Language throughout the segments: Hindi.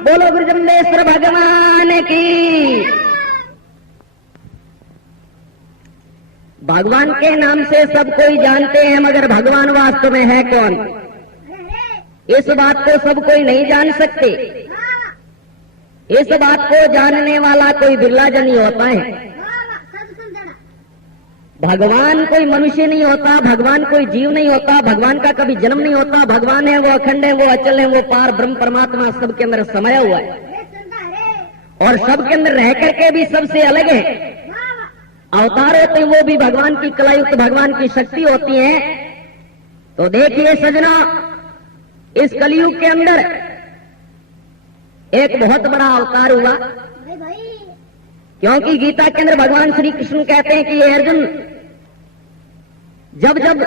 बोलो गुरुजम्बेश्वर भगवान की। भगवान के नाम से सब कोई जानते हैं, मगर भगवान वास्तव में है कौन, इस बात को सब कोई नहीं जान सकते। इस बात को जानने वाला कोई बिरला जन ही होता है। भगवान कोई मनुष्य नहीं होता, भगवान कोई जीव नहीं होता, भगवान का कभी जन्म नहीं होता। भगवान है वो अखंड है, वो अचल है, वो पार ब्रह्म परमात्मा सबके अंदर समाया हुआ है और सबके अंदर रह करके भी सबसे अलग है। अवतार होते हैं वो भी भगवान की कलायुक्त भगवान की शक्ति होती है। तो देखिए सजना, इस कलयुग के अंदर एक बहुत बड़ा अवतार हुआ, क्योंकि गीता के अंदर भगवान श्री कृष्ण कहते हैं कि ये अर्जुन, जब जब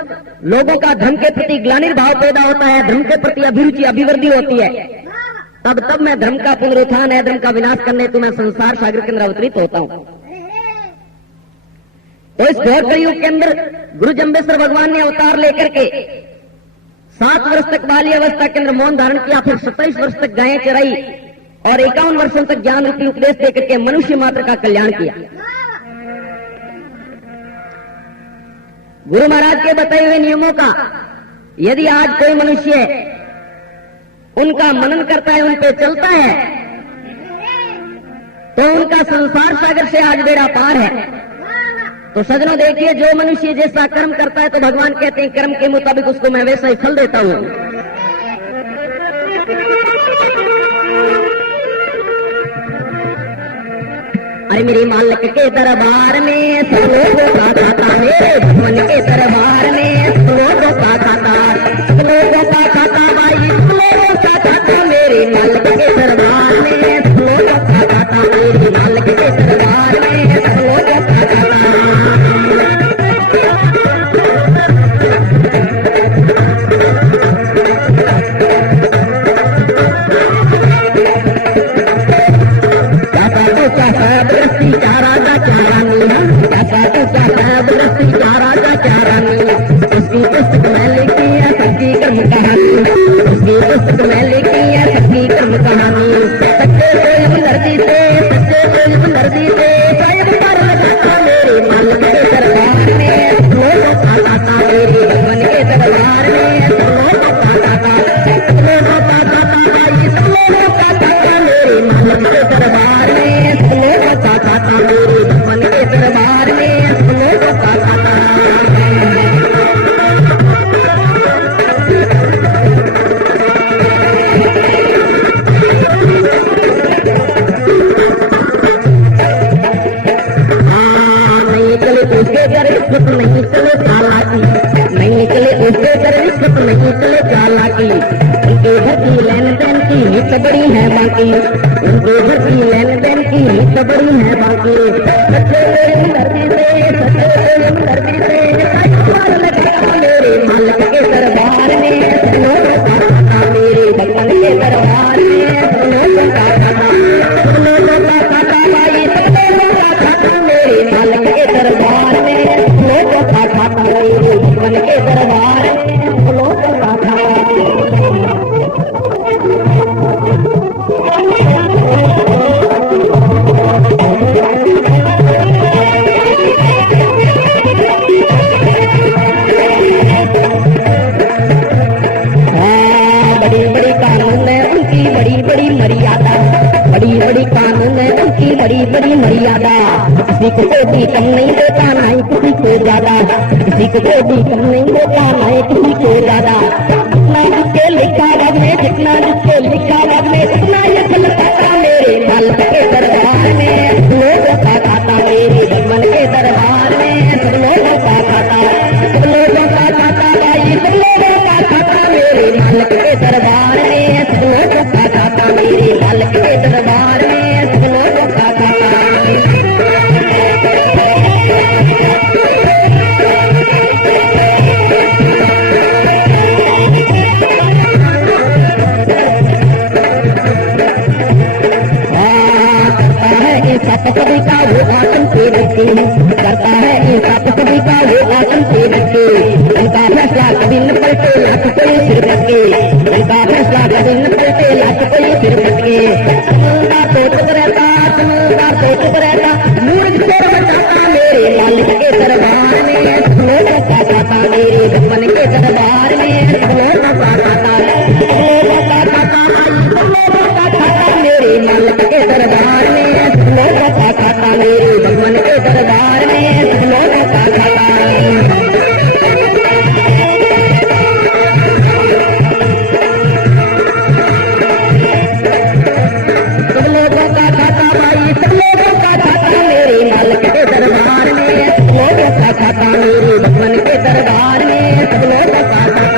लोगों का धर्म के प्रति ग्लानिर्भाव पैदा होता है, धर्म के प्रति अभिरुचि अभिवृद्धि होती है, तब तब मैं धर्म का पुनरुत्थान है, धर्म का विनाश करने तो मैं संसार सागर के अंदर अवतरित होता हूं। तो इस घोर कलयुग के अंदर गुरु जम्बेश्वर भगवान ने अवतार लेकर के 7 वर्ष तक बाल्य अवस्था के अंदर मौन धारण किया, फिर 27 वर्ष तक गायें चराई और 51 वर्षों तक ज्ञान रूपी उपदेश देकर के मनुष्य मात्र का कल्याण किया। गुरु महाराज के बताए हुए नियमों का यदि आज कोई मनुष्य उनका मनन करता है, उन पे चलता है, तो उनका संसार सागर से आज बेड़ा पार है। तो सजनों देखिए, जो मनुष्य जैसा कर्म करता है तो भगवान कहते हैं कर्म के मुताबिक उसको मैं वैसा ही फल देता हूं। अरे मेरी मालिक के दरबार में सब लोगों का खाता, मेरे भगवान के दरबार में सब लोगों का खाता, सब लोगों का खाता भाई, सब लोगों का खाता। मेरे मालिक के दरबार में सब लोगों का खाता, मेरे मालिक के दरबार में सब लोगों का खाता। बड़ी है बाकी, उनके घर की लेन देन की हित बड़ी है बाकी। सच्चे धरती से, सच्चे धरती से मेरे मालिक के दरबार में सब लोगों का खाता, मेरे भगवान के दरबार में सब लोगों का खाता, सब लोगों का खाता भाई, सब लोगों का खाता। मेरे मालिक के दरबार में सब लोगों का खाता, मेरे भगवान के दरबार में सब लोगों का खाता। बड़ी बड़ी मर्यादा, किसी को भी कम नहीं देता, ना ही किसी को ज्यादा, किसी को भी कम नहीं देता, ना ही किसी को ज्यादा। जितना जिसके लिखा बाद में, जितना जिसके लिखा बाद में, उतना ये फल पाता। मेरे मालिक के दरबार में सब लोगों का खाता, मेरे भगवान के दरबार में सब लोगों का खाता, सब लोगों का खाता भाई, सब लोगों का खाता। मेरे मालिक के दरबार में सब लोगों का खाता, मेरे मालिक के दरबार में सब लोगों का खाता। सभी का वो आसन पे रखे, करता है इंसाफ सभी का वो आसन पे रखे। उनका फैसला कभी न पलटे, लाख कोई सिर रखे, उनका फैसला कभी न पलटे, लाख कोई सिर फटके समुद्र तो चुप रहता समुद्र तो चुप रहता मूर्ख शोर मचाता मेरे मालिक के दरबार में लोगों का खाता मेरे भगवान के दरबार में लोगों का खाता लोगों का खाता लोगों का खाता मेरे मालिक के दरबार में लोगों का खाता मेरे भगवान के दरबार में लोगों का खाता खाता मेरे भगवान के दरबार में सब लोगों का खाता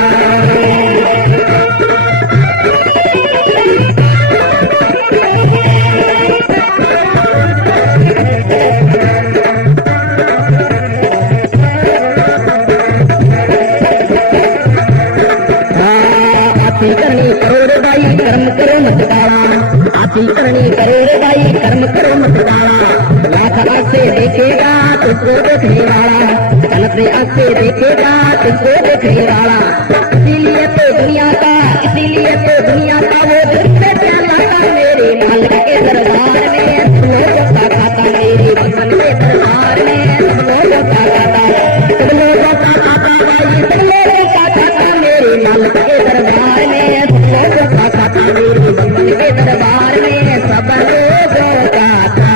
आती करनी करो रे भाई कर्म करो मत डाला आती करनी करो रे भाई कर्म करो मत डाला लाख आँख से देखेगा तुझको देखने वाला जन्नत में आँख से देखेगा तुझको देखने वाला इसीलिए तो दुनिया का वो दिल से प्यार लाता मेरे मालिक के दरबार में सब लोगों का खाता मेरे भगवान के दरबार में सब लोगों का खाता सब लोगों का खाता भाई सब लोगों का खाता मेरे मालिक के दरबार में सब लोगों का खाता मेरे भगवान के दरबार में सब लोगों का खाता।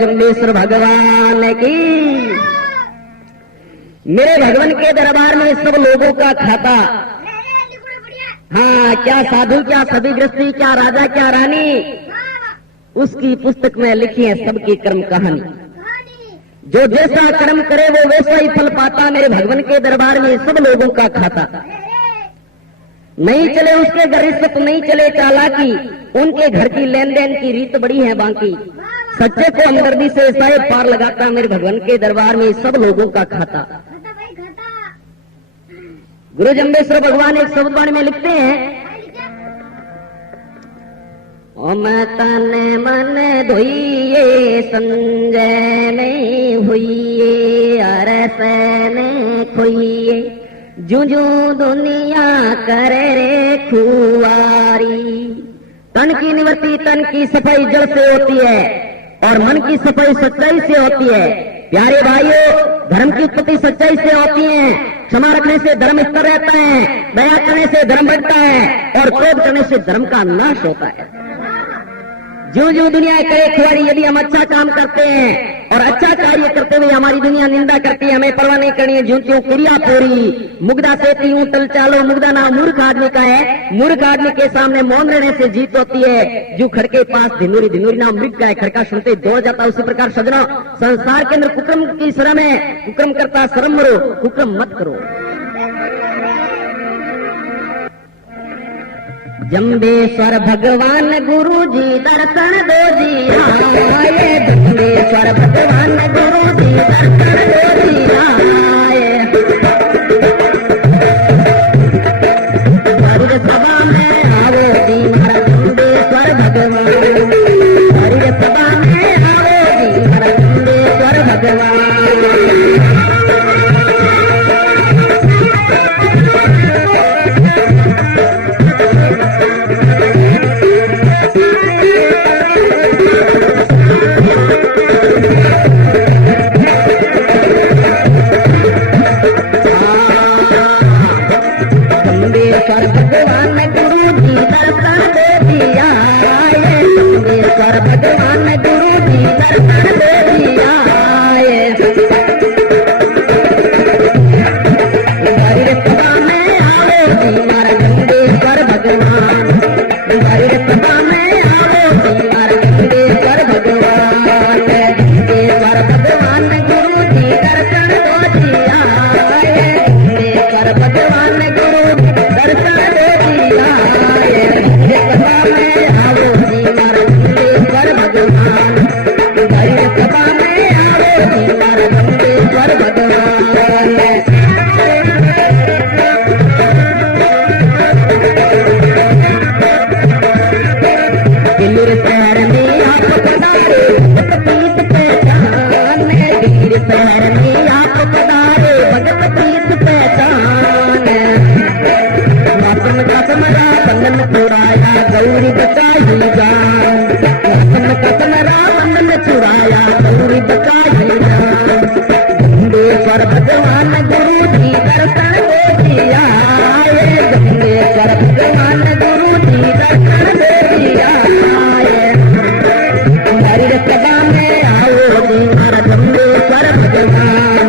जम्बेश्वर भगवान की मेरे भगवान के दरबार में सब लोगों का खाता। हाँ, क्या साधु क्या सभी गृहस्थी क्या राजा क्या रानी उसकी पुस्तक में लिखी है सबकी कर्म कहानी। जो जैसा कर्म करे वो वैसा ही फल पाता मेरे भगवान के दरबार में सब लोगों का खाता। नहीं चले उसके घर रिश्वत नहीं चले चालाकी उनके घर की लेन देन की रीत बड़ी है बाकी सच्चे को हमदर्दी से साहेब पार लगाता मेरे भगवान के दरबार में सब लोगों का खाता। गुरु जम्बेश्वर भगवान एक शब्द वाणी में लिखते हैं ओम तन मन धोइए संजय में हुइए अरस में खोइए जू जू दुनिया करे रे खुआरी। तन की निवृत्ति तन की सफाई जल से होती है और मन की सफाई सच्चाई से होती है। प्यारे भाइयों, धर्म की उत्पत्ति सच्चाई से होती है। क्षमा रखने से धर्म स्थिर रहता है, दया करने से धर्म बढ़ता है और क्रोध करने से धर्म का नाश होता है। जो जो दुनिया करे खुआरी यदि हम अच्छा काम करते हैं और अच्छा कार्य करते हुए हमारी दुनिया निंदा करती है हमें परवाह नहीं करनी है। जो त्यों क्रिया पूरी मुग्धा से तीन तल चालो मुग्धा ना मूर्ख आदमी का है। मूर्ख आदमी के सामने मौन रहने से जीत होती है। जो खड़के पास धिनुरी धिनुरी ना मृग का है खड़का सुनते दो जाता। उसी प्रकार सजनों संसार के अंदर कुक्रम की शर्म है। कुक्रम करता शर्म मरो कुक्रम मत करो। जम्बेश्वर भगवान गुरु जी दर्शन दो जी आए। जम्बेश्वर भगवान गुरु जी दर्शन दो जी आए। हर सभा में आओ जी हमारा जम्बेश्वर भगवान। हर सभा में आओ जी हमारा जम्बेश्वर भगवान। रावण चुराया गौरी बचाई जान, कसम कसम रावण ने चुराया गौरी बचाई जान। गंगेश्वर भगवान गुरु जी दर्शन दे दिया, गंगेश्वर भगवान गुरु जी दर्शन दे दिया। हमारी सभा में आओ जी हमारा गंगेश्वर भगवान,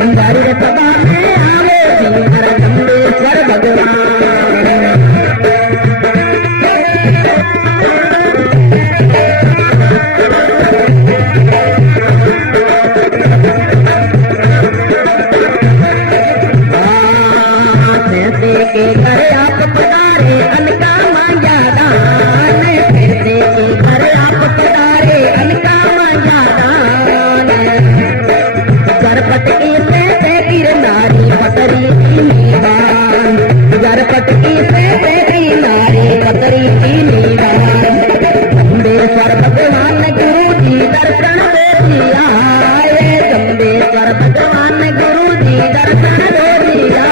हमारी सभा में आओ जी हमारा गंगेश्वर भगवान। के घर आप पधारे अलका माया दान, फिरते के घर आप पधारे अलका माया दान। गरपट की से गिर नारी पतरी की नीवान, गरपट की से गिर नारी पतरी की नीवान। गंगेश्वर भगवान गुरु जी दर्शन दे दिया, गंगेश्वर भगवान गुरु जी दर्शन दे दिया।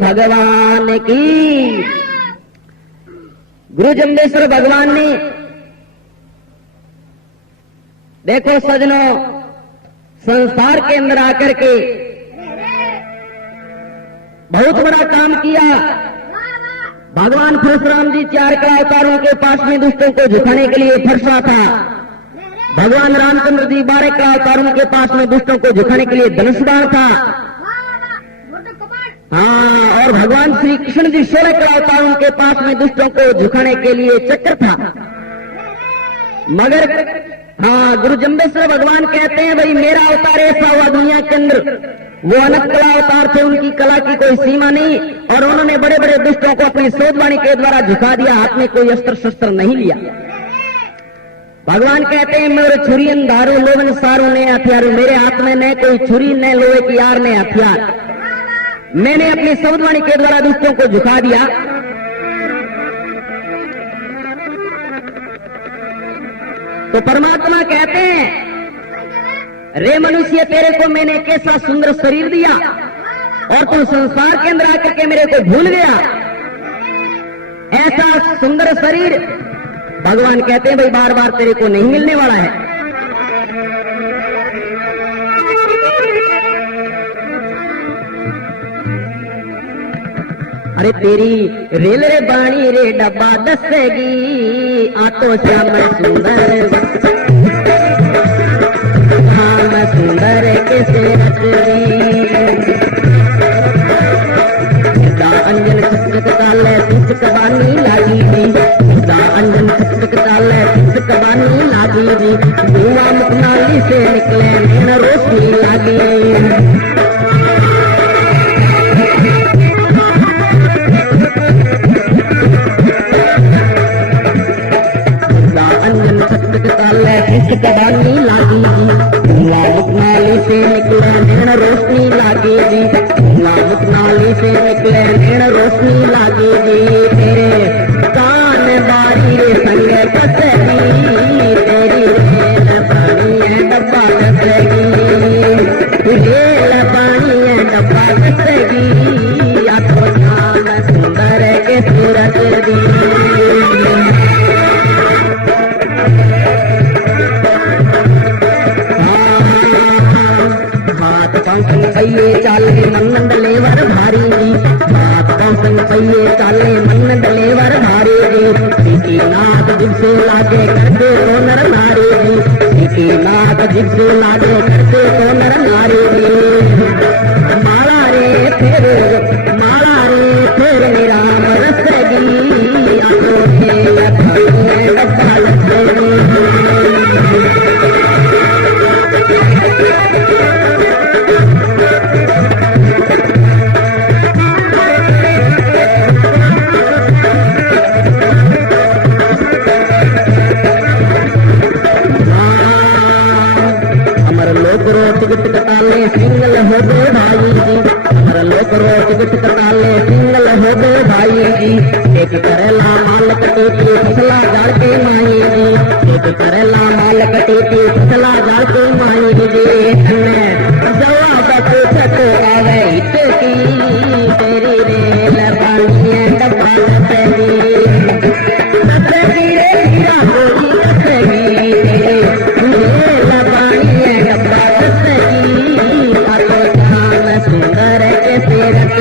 भगवान की। गुरु जम्बेश्वर भगवान ने, देखो सजनों, संसार के अंदर आकर के बहुत बड़ा काम किया। भगवान परशुराम जी 4 कला अवतारों के पास में दुष्टों को झुकाने के लिए फरसा था। भगवान रामचंद्र जी 12 कला अवतारों के पास में दुष्टों को झुकाने के लिए धनुष बाण था। हाँ, और भगवान श्री कृष्ण जी 16 कला अवतारों के पास में दुष्टों को झुकाने के लिए चक्र था। मगर हाँ, गुरु जम्बेश्वर भगवान कहते हैं भाई मेरा अवतार ऐसा हुआ दुनिया के अंदर, वो अनंत कला अवतार थे, उनकी कला की कोई सीमा नहीं, और उन्होंने बड़े बड़े दुष्टों को अपनी सोदवाणी के द्वारा झुका दिया, हाथ में कोई अस्त्र शस्त्र नहीं लिया। भगवान कहते हैं मेरे छुरी अंधारो लोगन सारो ने हथियारो, मेरे हाथ में न कोई छुरी न लोहे की यार ने हथियार, मैंने अपनी शब्दवाणी के द्वारा दुष्टों को झुका दिया। तो परमात्मा कहते हैं रे मनुष्य तेरे को मैंने कैसा सुंदर शरीर दिया और तू संसार के अंदर आकर के मेरे को भूल गया। ऐसा सुंदर शरीर भगवान कहते हैं भाई बार बार तेरे को नहीं मिलने वाला है। अरे तेरी रेल रे बाणी रे डब्बा दसेगी आतो श्याम सुंदर, हाँ मैं सुंदर कैसे रचगी, अंजन खसखस काले चिचकवानी लागी जी खुदा अंजन छटक चाले चिचकवानी लागी जी धुआं मुखनाली से निकले नैन रोशनी लागी चिचकवानी लागी जी धुआं मुखनाली से निकले नैन रोशनी लागी जी धुआं मुखनाली से निकले नैन रोशनी लागी जी तेरे कान बारी रे संग कसगी तेरी रेल पानी है डब्बा कसगी रेल पानी है डब्बा कसगी आखो जान सुंदर के सूरत दी संग पहिए चाले मन डलेवर भारी जी बात संग पहिए चाले मन डलेवर भारी जी सीटी नाथ जिसे लागे करते तो नर नारी जी सीटी नाथ जिसे लागे करते तो नर नारी जी माला रे फिर मेरा रसगी आंखों के डब्बा लगी टिकट कटाले सिंगल हो गए भाई जी हर लोग रो टिकट कटाले सिंगल हो गए भाई जी एक करेला माल कटे की फसला जाल के माई जी एक करेला माल कटे की फसला जाल के माई जी जवाब पूछत आवे इतकी तेरी रेल पानी डब्बा तेरी सतगी रे हीरा होगी सतगी रेल पानी डब्बा सुंदर के सेरत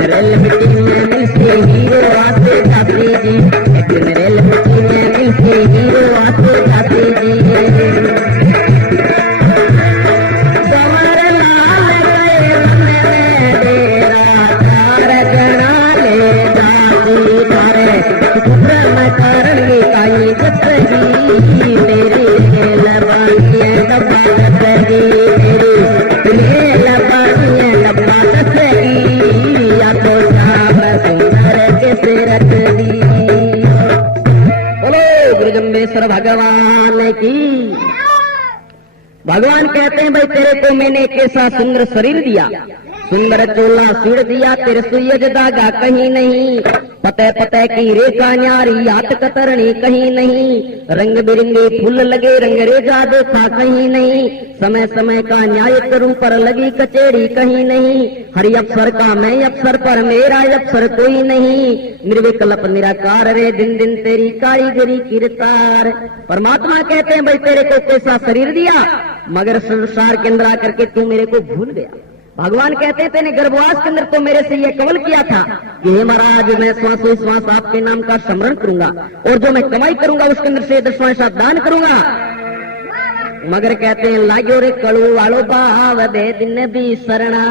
रेल मिट्टी में मिलते हीरो आते जाते जी रेल मिट्टी में मिलते हीरो आते जाते जी भगवान की भगवान कहते हैं भाई तेरे को मैंने कैसा सुंदर शरीर दिया सुंदर चोला सिर दिया तेरे सुयज दागा कहीं नहीं पते पते की रेखा न्यारी यात कतरनी कहीं नहीं रंग बिरंगे फूल लगे रंग रेजा देखा कहीं नहीं समय समय का न्याय करूं पर लगी कचेरी कहीं नहीं हरि अफसर का मैं अफसर पर मेरा अफसर कोई नहीं निर्विकल्प निराकार रे दिन दिन तेरी कारीगरी किरतार परमात्मा कहते हैं भाई तेरे को कैसा शरीर दिया मगर संसार के अंदर आकर के तू मेरे को भूल गया भगवान कहते हैं तेने गर्भवास के अंदर तो मेरे से ये कवल किया था कि हे महाराज मैं श्वासों श्वास आपके नाम का स्मरण करूंगा और जो मैं कमाई करूंगा उसके अंदर से 10वां दान करूंगा मगर कहते हैं लाग्यो रे कड़ू वालो भाव दे दिन भी शरणा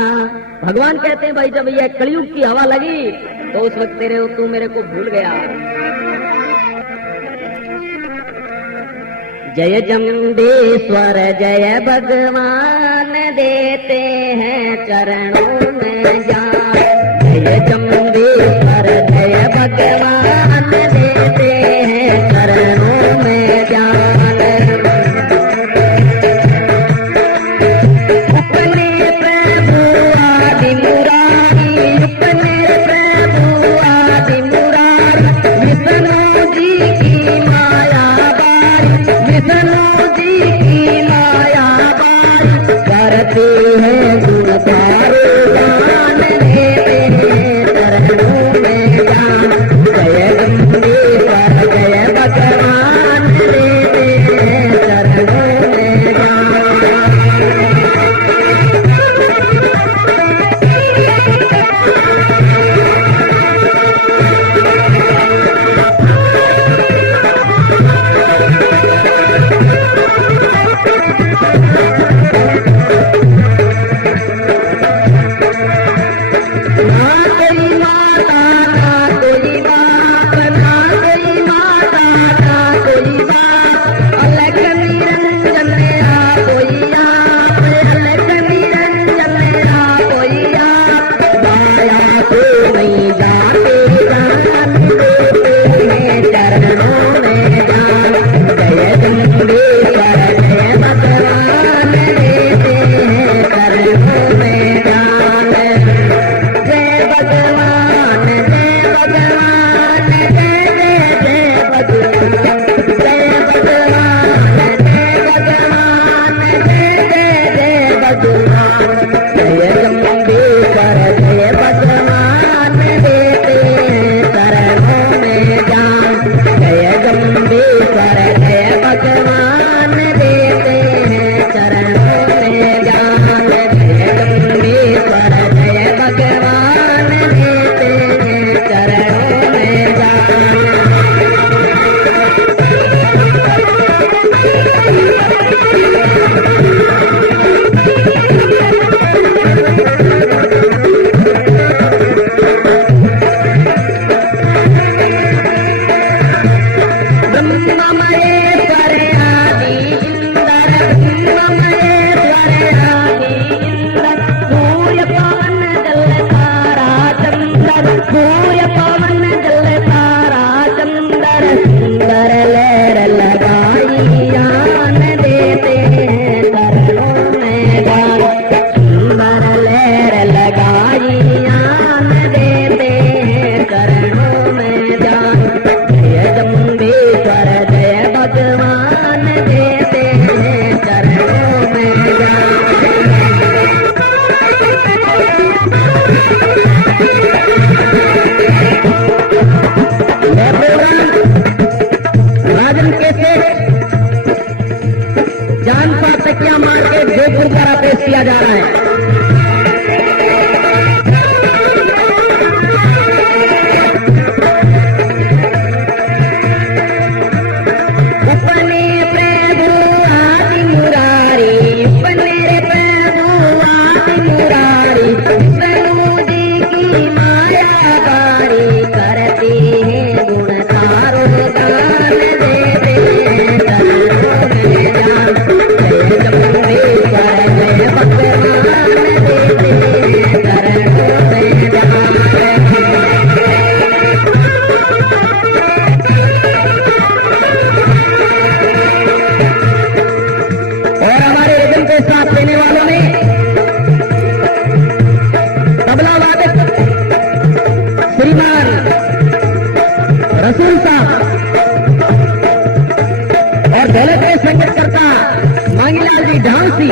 भगवान कहते हैं भाई जब ये कलयुग की हवा लगी तो उस वक्त तू मेरे को भूल गया जय जम्बेश्वर जय भगवान देते हैं चरणों में जान जय जम्बेश्वर जय भगवान देते हैं चरणों में जान अपने प्रभु आदि मुरारी अपने प्रभु आदि मुरारी विष्णु जी की माया विष्णु जी की माया करते हैं गुण सारे जान देते हैं चरणों में जान जय जम्बेश्वर जय भगवान देते हैं चरणों में जान जगदम्बेश्वर जय भगवान देते हैं चरणों में जान। जय भगवान जय भगवान जय जय जय भगवान। जय भगवान जय भगवान जय जय जय भगवान। जगदम्बेश्वर जय भगवान देते हैं चरणों में जान। जगदम्बेश्वर जय भगवान देते हैं चरणों में जान। जगदम्बेश्वर जय भगवान देते हैं चरणों में जान। जान पातकिया मार के जयपुर पर पेश किया जा रहा है। श्रीमान रसूल साहब और ढोलक के संगीतकर्ता मांगीलाल जी ढांसी